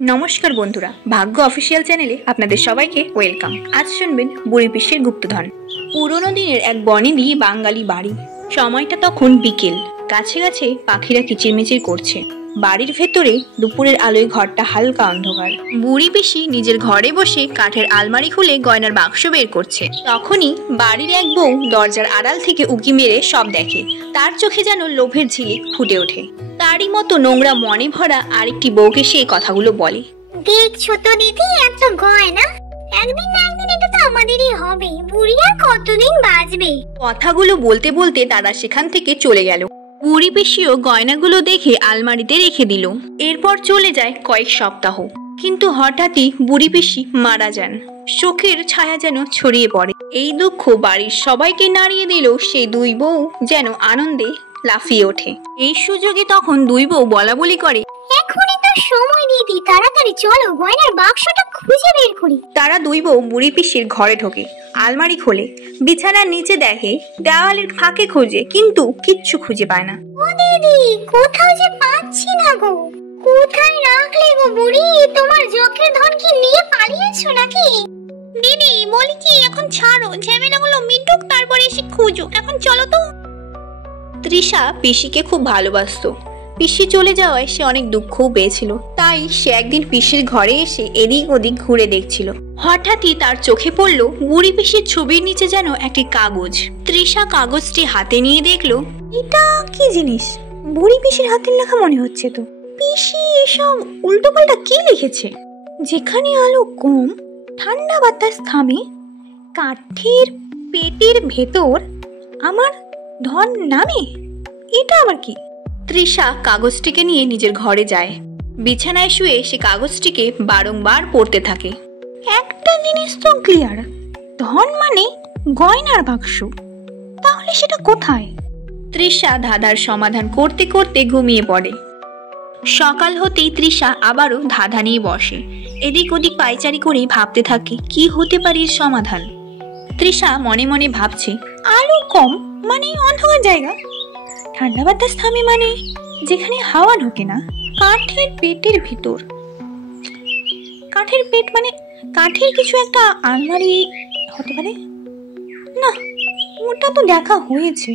नमस्कार बंधुरा भाग्य अफिशियल चैनेले आपनादेर सबाइके वेलकाम। आज शुनबेन बुड़ी पिसिर गुप्तधन। पुरोनो दिनेर एक बनेदी बांगाली बाड़ी। সময়টা তখন বিকেল। গাছে গাছে পাখিরা কিচিরমিচির করছে। বাড়ির ভেতরে দুপুরের আলোয় ঘরটা হালকা অন্ধকার। বুড়ি পিসি নিজের ঘরে বসে কাঠের আলমারি খুলে গয়নার বাক্স বের করছে। তখনই বাড়ির এক বউ দরজার আড়াল থেকে উকি মেরে সব দেখে। তার চোখে যেন লোভের ঝিলিক ফুটে ওঠে। তারই মতো নোংরা মনে ভরা আরেকটি বউকে সেই কথাগুলো বলে। দেখছো তো দিদি, এত গয়না, একদিন না একদিন এটা তো আমাদেরই হবে। বুড়ি আর কতদিন বাঁচবে? কথাগুলো বলতে বলতে তারা সেখান থেকে চলে গেল। বুড়ি পিসিও গয়নাগুলো দেখে আলমারিতে রেখে দিল। এরপর চলে যায় কয়েক সপ্তাহ। কিন্তু হঠাৎই বুড়ি পিসি মারা যান। শোকের ছায়া যেন ছড়িয়ে পড়ে। এই দুঃখ বাড়ির সবাইকে নাড়িয়ে দিল। সেই দুই বউ যেন আনন্দে লাফিয়ে ওঠে। এই সুযোগে তখন দুই বউ বলাবলি করে, এখনই তো সময় দিদি, তাড়াতাড়ি চলো গয়নার বাক্সটা খুঁজে বের করি। তারা দুই বউ বুড়ি পিসির ঘরে ঢোকে, আলমারি খোলে, বিছানার নিচে দেখে, দেওয়ালের ফাঁকে খোঁজে, কিন্তু কিচ্ছু খুঁজে পায় না। ও দিদি, কোথাও যে পাচ্ছি না গো। কোথায় রাখলে গো বুড়ি? তোমার যকের ধন কি নিয়ে পালিয়েছো নাকি? দিদি বলি কি, এখন ছাড়ো, ঝামেলাগুলো মিটুক, তারপরে এসে খুঁজো। এখন চলো তো। তৃষা পিসিকে খুব ভালোবাসতো। পিসি চলে যাওয়ায় সে অনেক দুঃখও পেয়েছিল। তাই সে একদিন পিসির ঘরে এসে এদিক ওদিক ঘুরে দেখছিল। হঠাৎই তার চোখে পড়ল বুড়ি পিসির ছবির নিচে যেন একটি কাগজ। তৃষা কাগজটি হাতে নিয়ে দেখলো, এটা কি জিনিস? বুড়ি পিসির হাতের লেখা মনে হচ্ছে তো। পিসি এসব উল্টোপাল্টা কি লিখেছে? যেখানে আলো কম, ঠান্ডা বাতাস থামে, কাঠের পেটের ভেতর আমার ধন নামে। এটা আবার কি? তৃষা কাগজটিকে নিয়ে নিজের ঘরে যায়। বিছানায় শুয়ে সে কাগজটিকে বারংবার পড়তে থাকে। একটা জিনিস তো ক্লিয়ার, ধন মানে গয়নার বাক্স। তাহলে সেটা কোথায়? তৃষা ধাঁধার সমাধান করতে করতে ঘুমিয়ে পড়ে। সকাল হতেই তৃষা আবারও ধাঁধা নিয়ে বসে। এদিক ওদিক পায়চারি করে ভাবতে থাকে কি হতে পারে এর সমাধান। তৃষা মনে মনে ভাবছে, আলো কম মানে অন্ধকার জায়গা, ঠান্ডা বাতাস থামে মানে যেখানে হাওয়া ঢোকে না, কাঠের পেটের ভিতর। কাঠের পেট মানে কাঠের কিছু একটা আলমারি হতে পারে না? ওটা তো দেখা হয়েছে।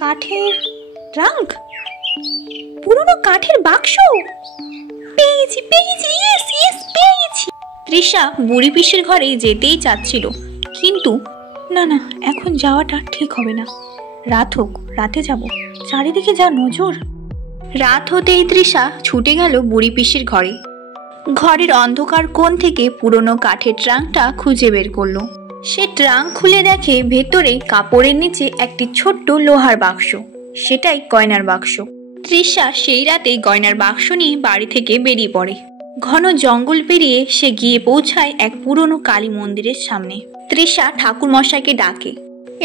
কাঠের ট্রাঙ্ক, পুরনো কাঠের বাক্স। পেয়েছি পেয়েছি, ইয়েস ইয়েস পেয়েছি। তৃষা বুড়ি পিসির ঘরে যেতেই চাচ্ছিল, কিন্তু না না, এখন যাওয়াটা ঠিক হবে না। রাত হোক, রাতে যাব, চারিদিকে যা নজর। রাত হতেই তৃষা ছুটে গেল বুড়ি পিসির ঘরে। ঘরের অন্ধকার কোণ থেকে পুরনো কাঠের ট্রাঙ্কটা খুঁজে বের করলো। সে ট্রাঙ্ক খুলে দেখে ভেতরে কাপড়ের নিচে একটি ছোট্ট লোহার বাক্স। সেটাই গয়নার বাক্স। তৃষা সেই রাতেই গয়নার বাক্স নিয়ে বাড়ি থেকে বেরিয়ে পড়ে। ঘন জঙ্গল পেরিয়ে সে গিয়ে পৌঁছায় এক পুরনো কালী মন্দিরের সামনে। তৃষা ঠাকুর মশাইকে ডাকে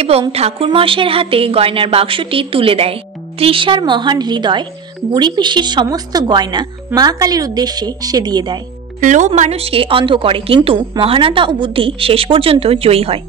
এবং ঠাকুর মশাইয়ের হাতে গয়নার বাক্সটি তুলে দেয়। তৃষার মহান হৃদয় বুড়ি পিসির সমস্ত গয়না মা কালীর উদ্দেশ্যে সে দিয়ে দেয়। লোভ মানুষকে অন্ধ করে, কিন্তু মহানতা ও বুদ্ধি শেষ পর্যন্ত জয়ী হয়।